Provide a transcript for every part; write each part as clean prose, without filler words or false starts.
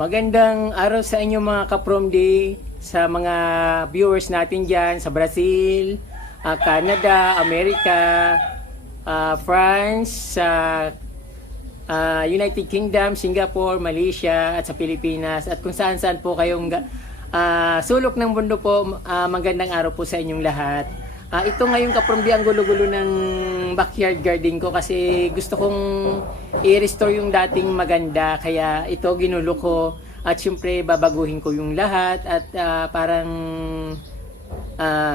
Magandang araw sa inyo mga ka-Prom Day, sa mga viewers natin dyan sa Brazil, Canada, Amerika, France, United Kingdom, Singapore, Malaysia at sa Pilipinas at kung saan-saan po kayong sulok ng mundo po. Magandang araw po sa inyong lahat. Ito ngayong ka-Prom Day, ang gulo-gulo ng backyard garden ko kasi gusto kong i-restore yung dating maganda, kaya ito ginulo ko at syempre babaguhin ko yung lahat at parang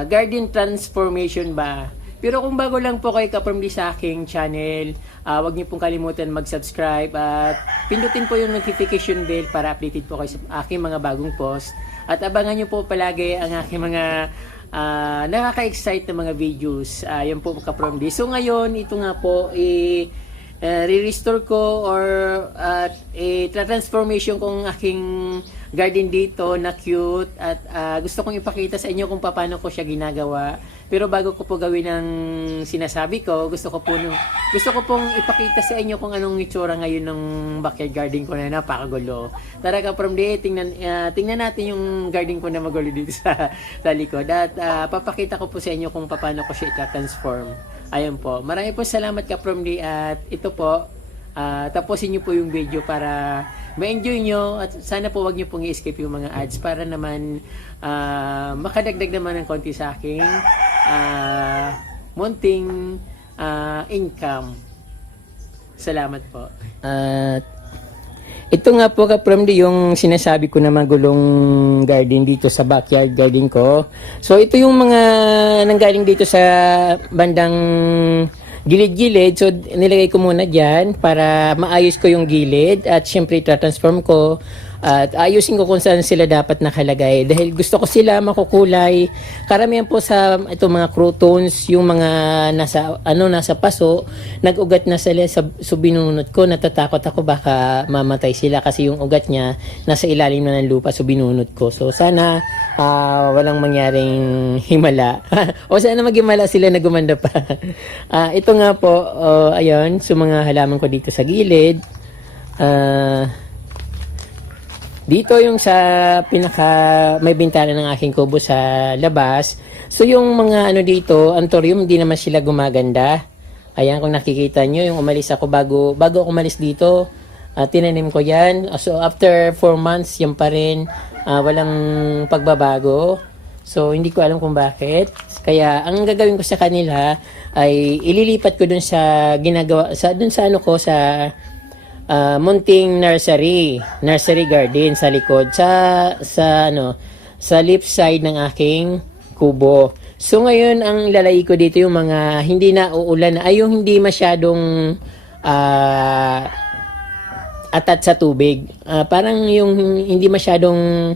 garden transformation ba. Pero kung bago lang po kayo ka-Prom Day sa aking channel, wag niyo pong kalimutan mag-subscribe at pindutin po yung notification bell para updated po kayo sa aking mga bagong post. At abangan niyo po palagi ang aking mga nakaka-excite na mga videos. Yan po ka-Prom Day. So ngayon, ito nga po re-restore ko or transformation kong aking garden dito na cute at gusto kong ipakita sa inyo kung paano ko siya ginagawa. Pero bago ko po gawin ang sinasabi ko, gusto ko pong ipakita sa inyo kung anong itsura ngayon ng backyard garden ko na napakagulo. Tara ka-Prom Day, tingnan natin yung garden ko na magulo dito sa likod at papakita ko po sa inyo kung paano ko siya i-transform. Ayun po. Marami po salamat ka-Prom Day at ito po, tapusin nyo po yung video para ma-enjoy nyo at sana po wag nyo pong i-skip yung mga ads para naman makadagdag naman ng konti sa aking munting income. Salamat po. Ito nga po ka-Prom Day yung sinasabi ko na magulong garden dito sa backyard garden ko. So ito yung mga nanggaling dito sa bandang gilid-gilid. So nilagay ko muna dyan para maayos ko yung gilid at syempre transform ko at ayusin ko kung saan sila dapat nakalagay dahil gusto ko sila makukulay. Karamihan po sa itong mga croutons, yung mga nasa paso, nag-ugat na sila sa binunot ko. Natatakot ako baka mamatay sila kasi yung ugat niya nasa ilalim na ng lupa, so binunot ko. So sana walang mangyaring himala o sana maghimala sila na gumanda pa. Ito nga po, ayun, so mga halaman ko dito sa gilid. Dito yung sa pinaka may bintana ng aking kubo sa labas. So yung mga dito, anthurium, hindi naman sila gumaganda. Ayan, kung nakikita nyo, yung umalis ako bago ako umalis dito, tinanim ko yan. So after 4 months, yan pa rin, walang pagbabago. So hindi ko alam kung bakit. Kaya ang gagawin ko sa kanila ay ililipat ko dun sa ginagawa, dun sa munting nursery garden sa likod sa left side ng aking kubo. So ngayon ang ilalagay ko dito yung mga hindi na uulan ay yung hindi masyadong atat sa tubig. Parang yung hindi masyadong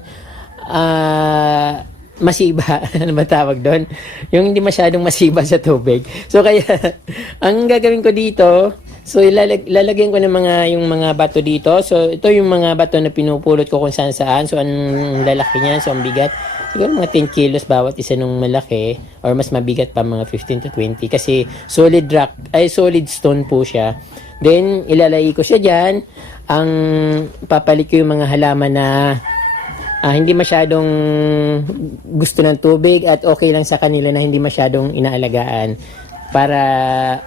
masiba. Ano ba tawag doon? Yung hindi masyadong masiba sa tubig. So kaya ang gagawin ko dito, so ilalagyan ko ng yung mga bato dito. So ito yung mga bato na pinupulot ko kung saan. So ang lalaki niya, so ang bigat. Siguro mga 10 kilos bawat isa nung malaki or mas mabigat pa mga 15 to 20 kasi solid stone po siya. Then ilalagay ko siya diyan. Ang papalit ko yung mga halaman na hindi masyadong gusto ng tubig at okay lang sa kanila na hindi masyadong inaalagaan. Para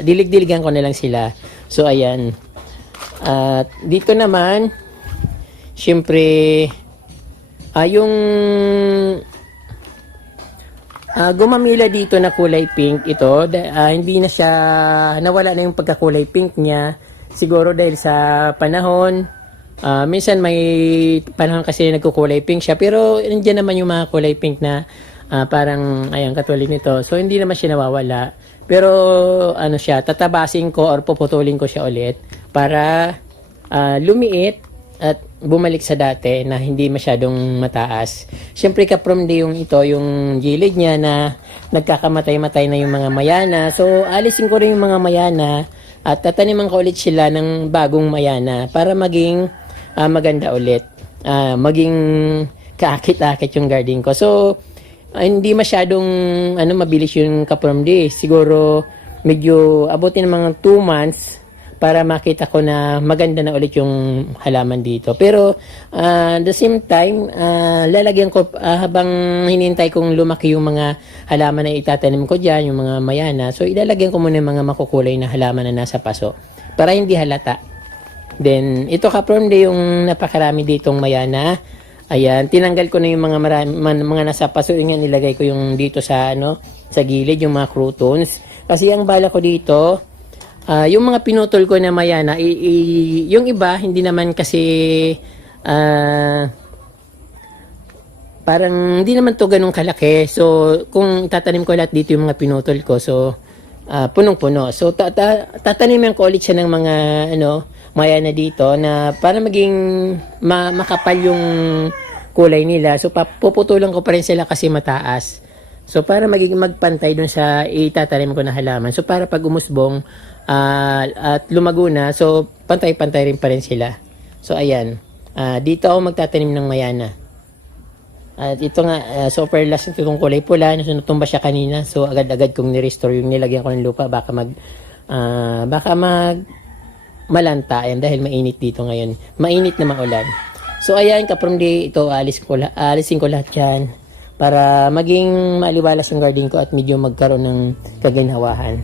dilig-diligan ko na lang sila. So ayan. At dito naman syempre yung gumamila dito na kulay pink ito, hindi na siya nawala na yung pagkakulay pink niya siguro dahil sa panahon. Minsan may panahon kasi nagkukulay pink siya pero nandiyan naman yung mga kulay pink na parang ayan katulad nito. So hindi naman siya nawawala. Pero siya, tatabasin ko or puputulin ko siya ulit para lumiit at bumalik sa dati na hindi masyadong mataas. Siyempre ka-Prom Day yung gilid niya na nagkakamatay-matay na yung mga mayana. So alisin ko rin yung mga mayana at tataniman ko ulit sila ng bagong mayana para maging maganda ulit. Maging kaakit-akit yung garden ko. So hindi masyadong mabilis yung ka-Prom Day. Siguro medyo abutin ng mga 2 months para makita ko na maganda na ulit yung halaman dito. Pero the same time, lalagyan ko habang hinintay kong lumaki yung mga halaman na itatanim ko dyan, yung mga mayana. So ilalagyan ko muna yung mga makukulay na halaman na nasa paso para hindi halata. Then ito kapron yung napakarami ditong mayana. Ayan, tinanggal ko na yung mga nasa paso, yung nilagay ko yung dito sa sa gilid, yung mga croutons. Kasi ang bala ko dito, yung mga pinutol ko na mayana, yung iba, hindi naman kasi, parang hindi naman to ganun kalaki. So, kung tatanim ko lahat dito yung mga pinutol ko, so, punong-puno. So, tatanimin ko ulit siya ng mga, mayana dito na para maging makapal yung kulay nila. So, puputulan ko pa rin sila kasi mataas. So, para magiging magpantay dun sa itatanim ko na halaman. So, para pag umusbong at lumago na, so, pantay-pantay rin pa rin sila. So, ayan. Dito ako magtatanim ng mayana. At ito nga, super last itong kulay pula. Nasunod ba siya kanina? So, agad-agad kong ni-restore yung nilagyan ko ng lupa. Baka malanta. Ayan, dahil mainit dito ngayon. Mainit na maulan. So, ayan, kaprom di ito, alisin ko lahat yan para maging maliwalas yung garden ko at medyo magkaroon ng kaginhawahan.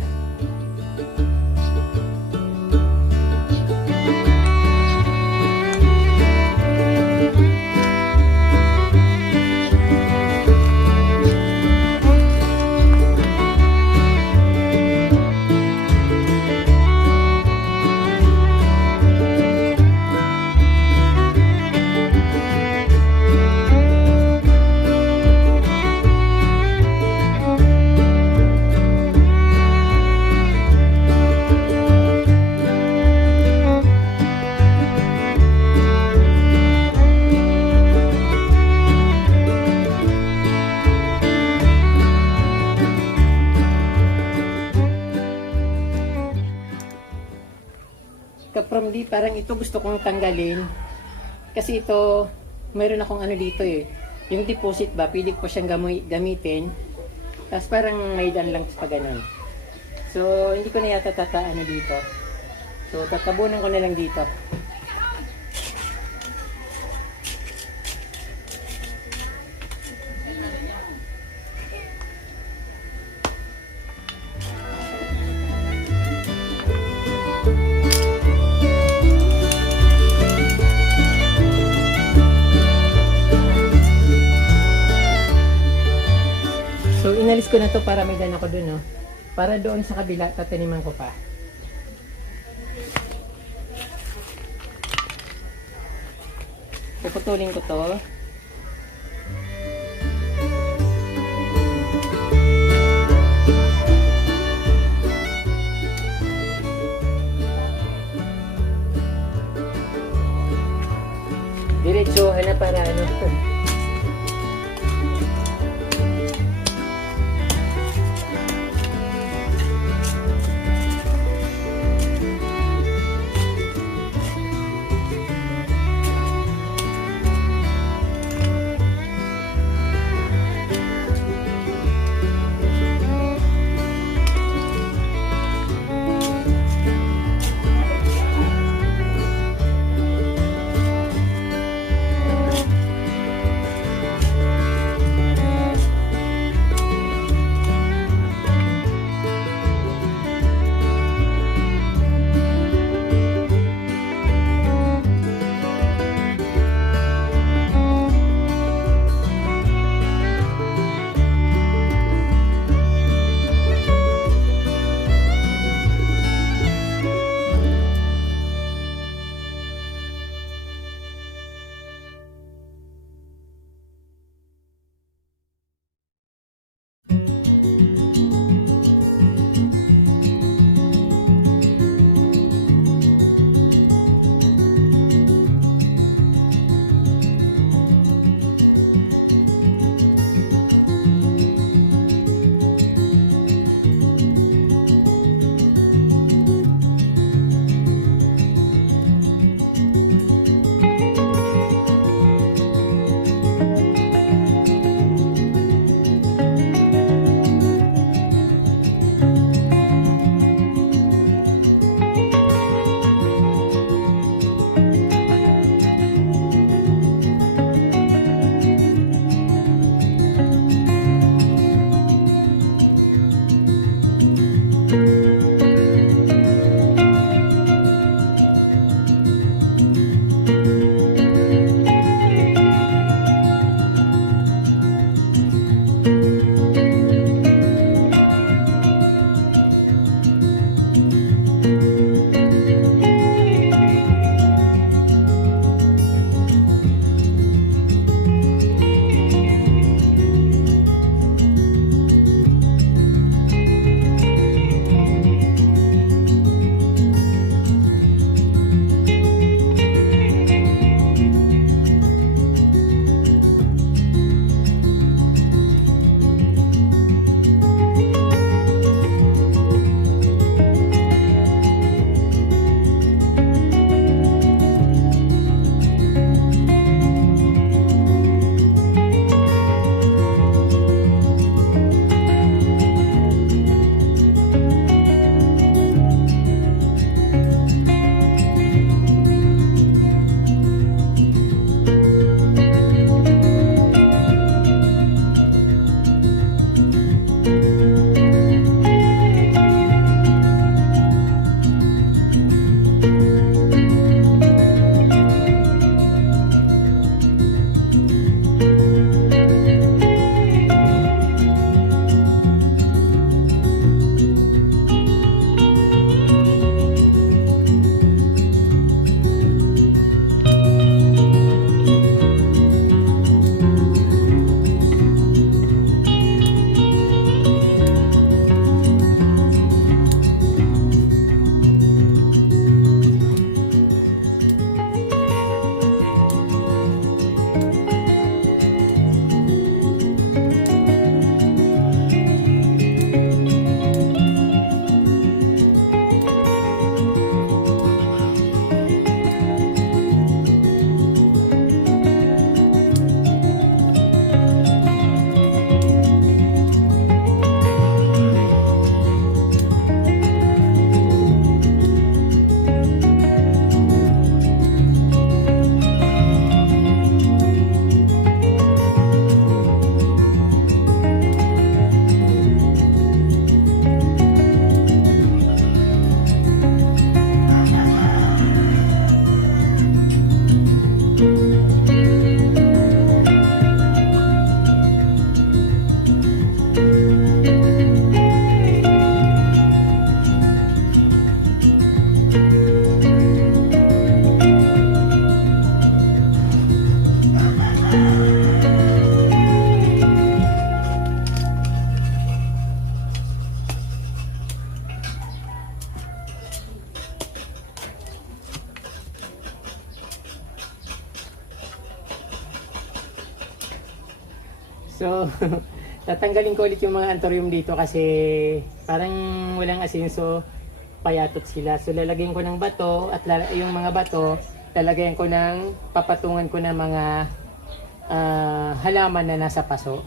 From di parang ito gusto kong tanggalin kasi ito mayroon akong dito yung deposit ba pili ko siyang gamitin tapos parang may dan lang pa ganun, so hindi ko na yata dito, so tatabunan ko na lang dito. So, inalis ko na to para may dana ko dun, para doon sa kabila, tataniman ko pa. Puputulin ko to. Diretsuhan na para So, tatanggalin ko ulit yung mga anthurium dito kasi parang walang asinso, payatot sila. So, lalagyan ko ng bato at yung mga bato, lalagyan ko ng papatungan ko ng mga halaman na nasa paso.